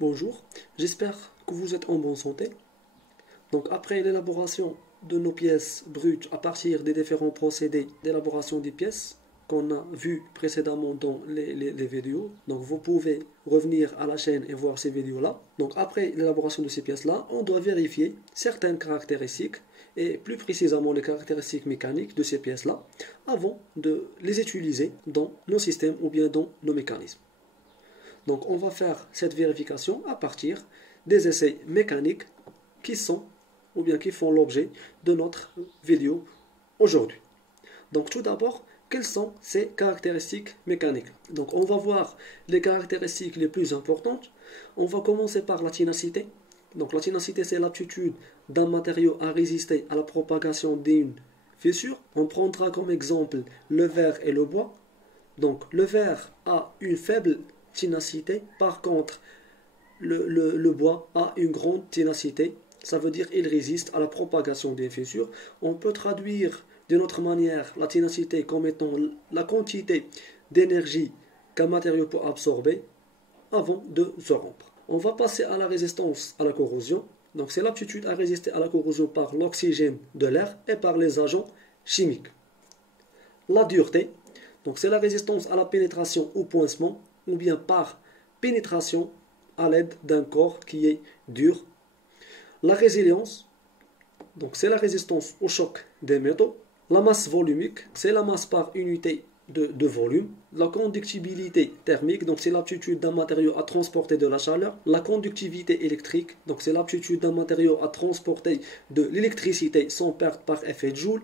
Bonjour, j'espère que vous êtes en bonne santé. Donc après l'élaboration de nos pièces brutes à partir des différents procédés d'élaboration des pièces qu'on a vus précédemment dans les vidéos, donc vous pouvez revenir à la chaîne et voir ces vidéos-là. Donc après l'élaboration de ces pièces-là, on doit vérifier certaines caractéristiques et plus précisément les caractéristiques mécaniques de ces pièces-là avant de les utiliser dans nos systèmes ou bien dans nos mécanismes. Donc on va faire cette vérification à partir des essais mécaniques qui sont ou bien qui font l'objet de notre vidéo aujourd'hui. Donc tout d'abord, quelles sont ces caractéristiques mécaniques? Donc on va voir les caractéristiques les plus importantes. On va commencer par la ténacité. Donc la ténacité, c'est l'aptitude d'un matériau à résister à la propagation d'une fissure. On prendra comme exemple le verre et le bois. Donc le verre a une faible ténacité, par contre le bois a une grande ténacité, ça veut dire qu'il résiste à la propagation des fissures. On peut traduire d'une autre manière la ténacité comme étant la quantité d'énergie qu'un matériau peut absorber avant de se rompre. On va passer à la résistance à la corrosion. Donc c'est l'aptitude à résister à la corrosion par l'oxygène de l'air et par les agents chimiques. La dureté, donc c'est la résistance à la pénétration ou pincement ou bien par pénétration à l'aide d'un corps qui est dur. La résilience, donc c'est la résistance au choc des métaux. La masse volumique, c'est la masse par unité de volume. La conductibilité thermique, donc c'est l'aptitude d'un matériau à transporter de la chaleur. La conductivité électrique, donc c'est l'aptitude d'un matériau à transporter de l'électricité sans perte par effet de Joule.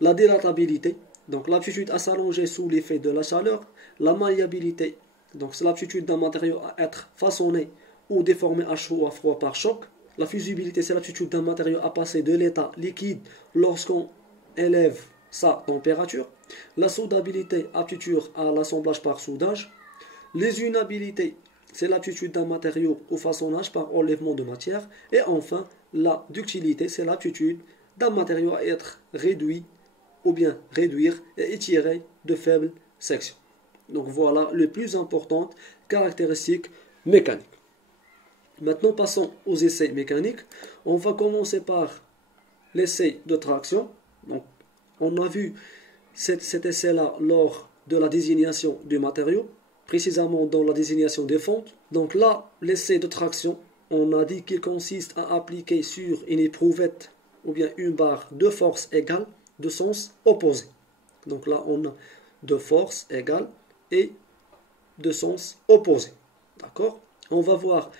La dilatabilité, donc l'aptitude à s'allonger sous l'effet de la chaleur. La malléabilité, donc c'est l'aptitude d'un matériau à être façonné ou déformé à chaud ou à froid par choc. La fusibilité, c'est l'aptitude d'un matériau à passer de l'état liquide lorsqu'on élève sa température. La soudabilité, aptitude à l'assemblage par soudage. L'usinabilité, c'est l'aptitude d'un matériau au façonnage par enlèvement de matière. Et enfin, la ductilité, c'est l'aptitude d'un matériau à être réduit ou bien réduire et étirer de faibles sections. Donc voilà les plus importantes caractéristiques mécaniques. Maintenant passons aux essais mécaniques. On va commencer par l'essai de traction. Donc, on a vu cet essai-là lors de la désignation du matériau, précisément dans la désignation des fentes. Donc là, l'essai de traction, on a dit qu'il consiste à appliquer sur une éprouvette ou bien une barre de force égale de sens opposé. Donc là, on a de force égale et de sens opposé. D'accord? On va voir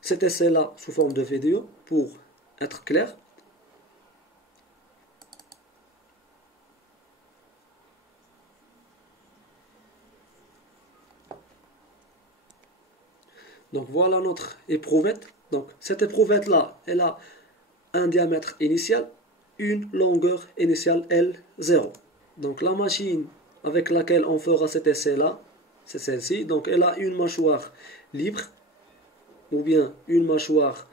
cet essai-là sous forme de vidéo pour être clair. Donc voilà notre éprouvette. Donc cette éprouvette-là, elle a un diamètre initial, une longueur initiale L0. Donc la machine avec laquelle on fera cet essai-là, c'est celle-ci. Donc elle a une mâchoire libre ou bien une mâchoire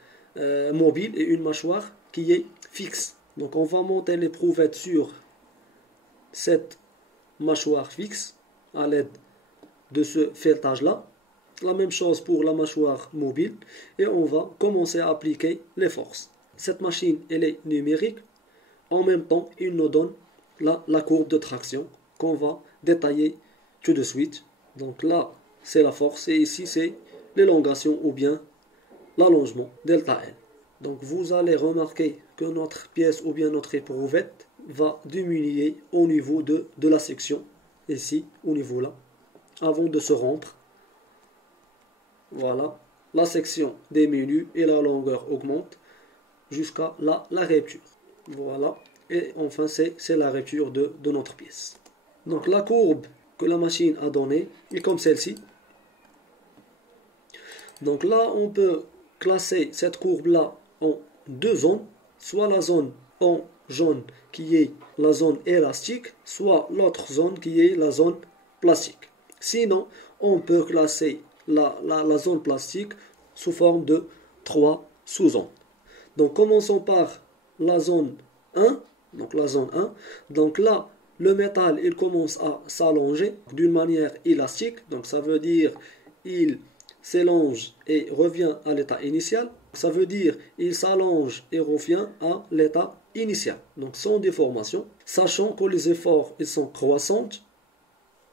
mobile et une mâchoire qui est fixe. Donc on va monter l'éprouvette sur cette mâchoire fixe à l'aide de ce filetage-là. La même chose pour la mâchoire mobile et on va commencer à appliquer les forces. Cette machine, elle est numérique. En même temps, il nous donne la courbe de traction qu'on va détailler tout de suite. Donc là, c'est la force et ici, c'est l'élongation ou bien l'allongement, delta L. Donc vous allez remarquer que notre pièce ou bien notre éprouvette va diminuer au niveau de la section, ici, au niveau là, avant de se rompre. Voilà, la section diminue et la longueur augmente jusqu'à la rupture. Voilà, et enfin c'est la rupture de notre pièce. Donc la courbe que la machine a donnée est comme celle-ci. Donc là, on peut classer cette courbe-là en deux zones, soit la zone en jaune qui est la zone élastique, soit l'autre zone qui est la zone plastique. Sinon, on peut classer la zone plastique sous forme de 3 sous-zones. Donc commençons par la zone 1. Donc la zone 1. Donc là, le métal, il commence à s'allonger d'une manière élastique. Donc ça veut dire il s'élonge et revient à l'état initial, ça veut dire il s'allonge et revient à l'état initial, donc sans déformation, sachant que les efforts ils sont croissants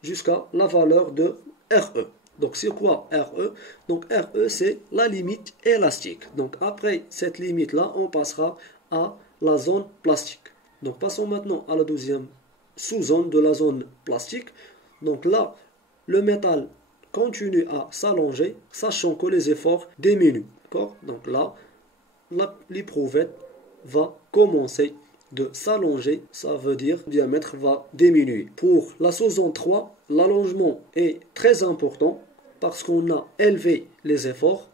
jusqu'à la valeur de RE. Donc c'est quoi RE? Donc RE c'est la limite élastique. Donc après cette limite là, on passera à la zone plastique. Donc passons maintenant à la deuxième sous-zone de la zone plastique. Donc là, le métal continue à s'allonger, sachant que les efforts diminuent. D'accord? Donc là, l'éprouvette va commencer de s'allonger, ça veut dire le diamètre va diminuer. Pour la sous-zone 3, l'allongement est très important parce qu'on a élevé les efforts,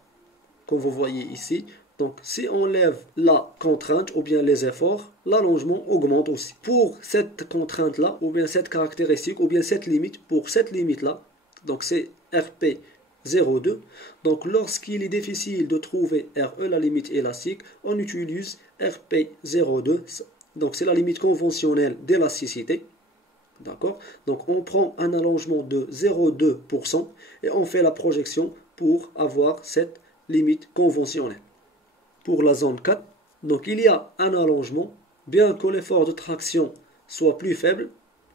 comme vous voyez ici. Donc si on lève la contrainte ou bien les efforts, l'allongement augmente aussi. Pour cette contrainte-là, ou bien cette caractéristique, ou bien cette limite, pour cette limite-là, donc c'est RP 0,2. Donc lorsqu'il est difficile de trouver RE, la limite élastique, on utilise RP 0,2. Donc c'est la limite conventionnelle d'élasticité. D'accord? Donc on prend un allongement de 0,2% et on fait la projection pour avoir cette limite conventionnelle. Pour la zone 4, donc il y a un allongement, bien que l'effort de traction soit plus faible,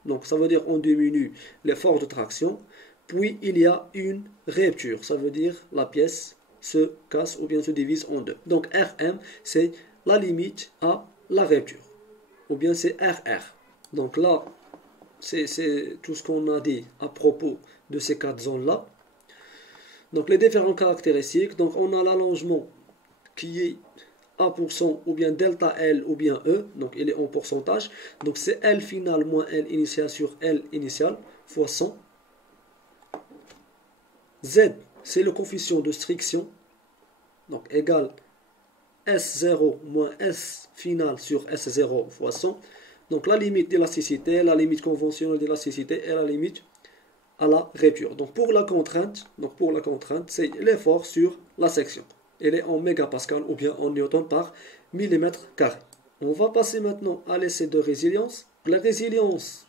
donc ça veut dire on diminue l'effort de traction, puis il y a une rupture, ça veut dire la pièce se casse ou bien se divise en deux. Donc RM c'est la limite à la rupture, ou bien c'est RR. Donc là, c'est tout ce qu'on a dit à propos de ces quatre zones-là. Donc les différentes caractéristiques, donc on a l'allongement qui est A% ou bien delta L ou bien E, donc il est en pourcentage. Donc c'est L final moins L initial sur L initial fois 100. Z, c'est le coefficient de striction, donc égal S0 moins S final sur S0 fois 100. Donc la limite d'élasticité, la limite conventionnelle d'élasticité et la limite à la rupture. Donc pour la contrainte, c'est l'effort sur la section. Elle est en mégapascal ou bien en newton par millimètre carré. On va passer maintenant à l'essai de résilience. La résilience,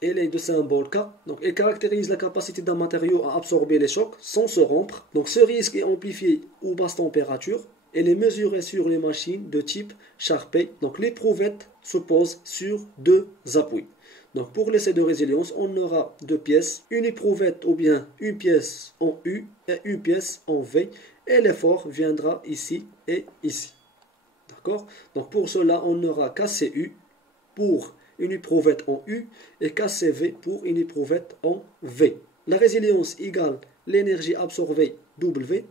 elle est de symbole K. Donc elle caractérise la capacité d'un matériau à absorber les chocs sans se rompre. Donc ce risque est amplifié aux basses températures. Elle est mesurée sur les machines de type Sharpey. Donc l'éprouvette se pose sur deux appuis. Donc pour l'essai de résilience, on aura deux pièces, une éprouvette ou bien une pièce en U et une pièce en V. Et l'effort viendra ici et ici. D'accord? Donc pour cela, on aura KCU pour une éprouvette en U et KCV pour une éprouvette en V. La résilience égale l'énergie absorbée W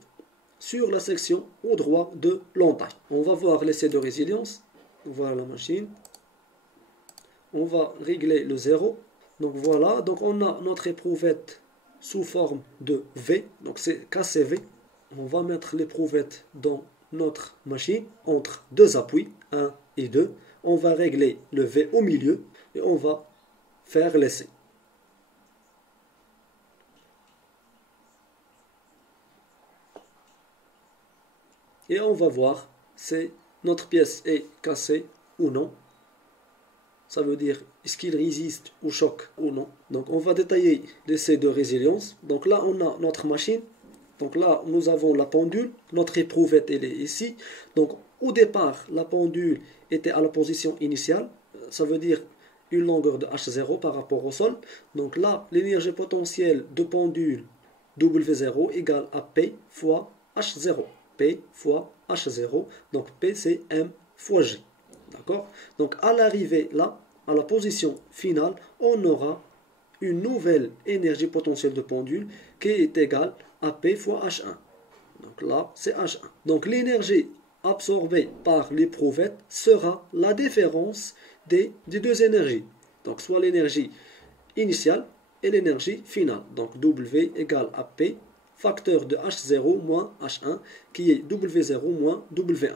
sur la section au droit de l'entaille. On va voir l'essai de résilience. Voilà la machine. On va régler le 0. Donc voilà, donc on a notre éprouvette sous forme de V, donc c'est KCV. On va mettre l'éprouvette dans notre machine entre deux appuis, 1 et 2. On va régler le V au milieu et on va faire l'essai. Et on va voir si notre pièce est cassée ou non. Ça veut dire est-ce qu'il résiste au choc ou non. Donc on va détailler l'essai de résilience. Donc là on a notre machine. Donc là nous avons la pendule. Notre éprouvette elle est ici. Donc au départ la pendule était à la position initiale. Ça veut dire une longueur de H0 par rapport au sol. Donc là l'énergie potentielle de pendule W0 égale à P fois H0. P fois H0. Donc P c'est M fois G. D'accord? Donc à l'arrivée là, à la position finale, on aura une nouvelle énergie potentielle de pendule qui est égale à P fois H1. Donc là, c'est H1. Donc l'énergie absorbée par l'éprouvette sera la différence des deux énergies. Donc soit l'énergie initiale et l'énergie finale. Donc W égale à P facteur de H0 moins H1 qui est W0 moins W1.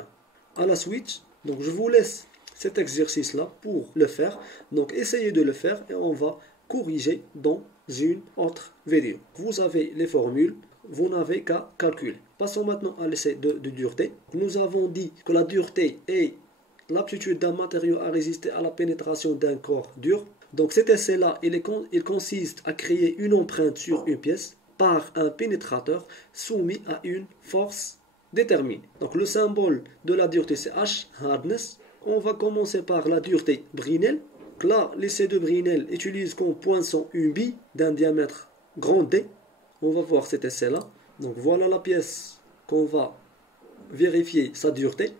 À la suite, donc je vous laisse cet exercice-là pour le faire. Donc essayez de le faire et on va corriger dans une autre vidéo. Vous avez les formules, vous n'avez qu'à calculer. Passons maintenant à l'essai de dureté. Nous avons dit que la dureté est l'aptitude d'un matériau à résister à la pénétration d'un corps dur. Donc cet essai-là, il consiste à créer une empreinte sur une pièce. par un pénétrateur soumis à une force déterminée. Donc le symbole de la dureté c'est H, hardness. On va commencer par la dureté Brinell. Là, l'essai de Brinell utilise comme poinçon une bille d'un diamètre grand D. On va voir cet essai-là. Donc voilà la pièce qu'on va vérifier sa dureté.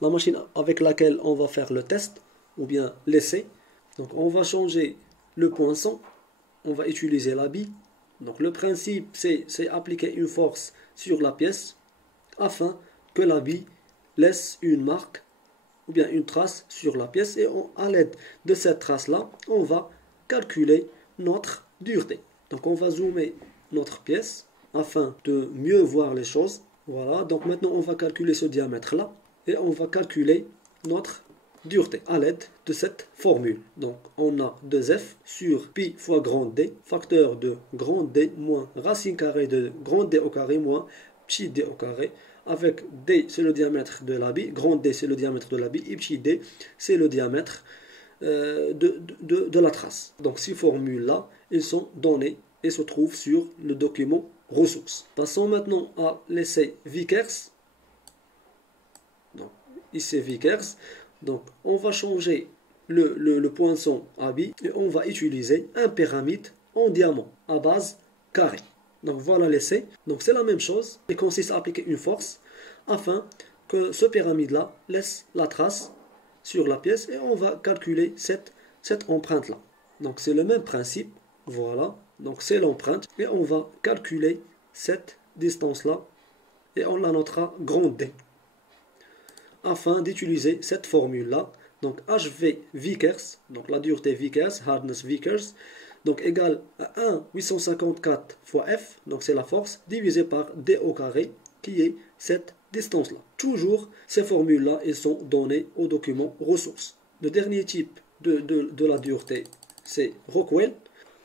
La machine avec laquelle on va faire le test ou bien l'essai. Donc on va changer le poinçon. On va utiliser la bille. Donc le principe c'est appliquer une force sur la pièce afin que la bille laisse une marque ou bien une trace sur la pièce et à l'aide de cette trace-là, on va calculer notre dureté. Donc on va zoomer notre pièce afin de mieux voir les choses. Voilà, donc maintenant on va calculer ce diamètre-là et on va calculer notre dureté à l'aide de cette formule. Donc on a 2F sur pi fois grand D, facteur de grand D moins racine carrée de grand D au carré moins petit d au carré, avec D c'est le diamètre de la bille, grand D c'est le diamètre de la bille et petit d c'est le diamètre de la trace. Donc ces formules-là, ils sont données et se trouvent sur le document ressources. Passons maintenant à l'essai Vickers. Donc ici Vickers. Donc on va changer le poinçon à bille et on va utiliser un pyramide en diamant à base carrée. Donc voilà l'essai. Donc c'est la même chose. Il consiste à appliquer une force afin que ce pyramide-là laisse la trace sur la pièce et on va calculer cette empreinte-là. Donc c'est le même principe. Voilà. Donc c'est l'empreinte et on va calculer cette distance-là et on la notera grand D afin d'utiliser cette formule-là. Donc HV Vickers, donc la dureté Vickers, hardness Vickers, donc égale à 1,854 fois F, donc c'est la force, divisé par D au carré, qui est cette distance-là. Toujours, ces formules-là, elles sont données au document ressources. Le dernier type de la dureté, c'est Rockwell.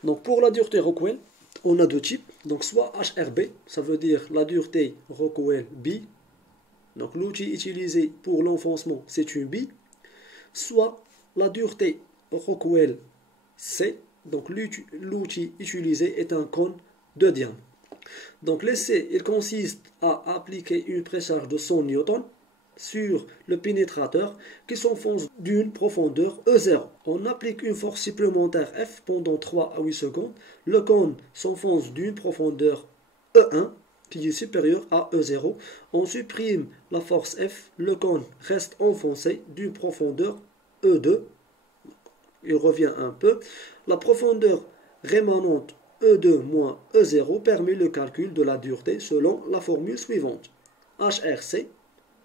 Donc pour la dureté Rockwell, on a deux types. Donc soit HRB, ça veut dire la dureté Rockwell B. Donc l'outil utilisé pour l'enfoncement, c'est une bille. Soit la dureté Rockwell C. Donc l'outil utilisé est un cône de diamètre. Donc l'essai, il consiste à appliquer une précharge de 100 newtons sur le pénétrateur qui s'enfonce d'une profondeur E0. On applique une force supplémentaire F pendant 3 à 8 secondes. Le cône s'enfonce d'une profondeur E1 qui est supérieure à E0. On supprime la force F. Le cône reste enfoncé d'une profondeur E2. Il revient un peu. La profondeur rémanente E2 moins E0 permet le calcul de la dureté selon la formule suivante. HRC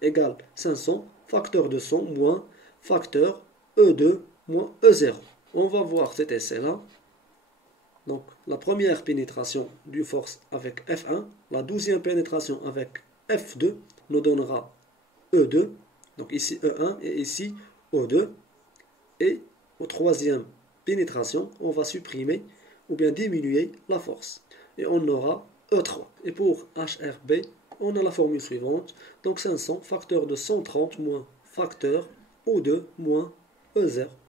égale 500, facteur de 100 moins facteur E2 moins E0. On va voir cet essai-là. Donc la première pénétration d'une force avec F1, la deuxième pénétration avec F2 nous donnera E2, donc ici E1 et ici O2. Et au troisième pénétration, on va supprimer ou bien diminuer la force. Et on aura E3. Et pour HRB, on a la formule suivante. Donc 500, facteur de 130 moins facteur O2 moins E0.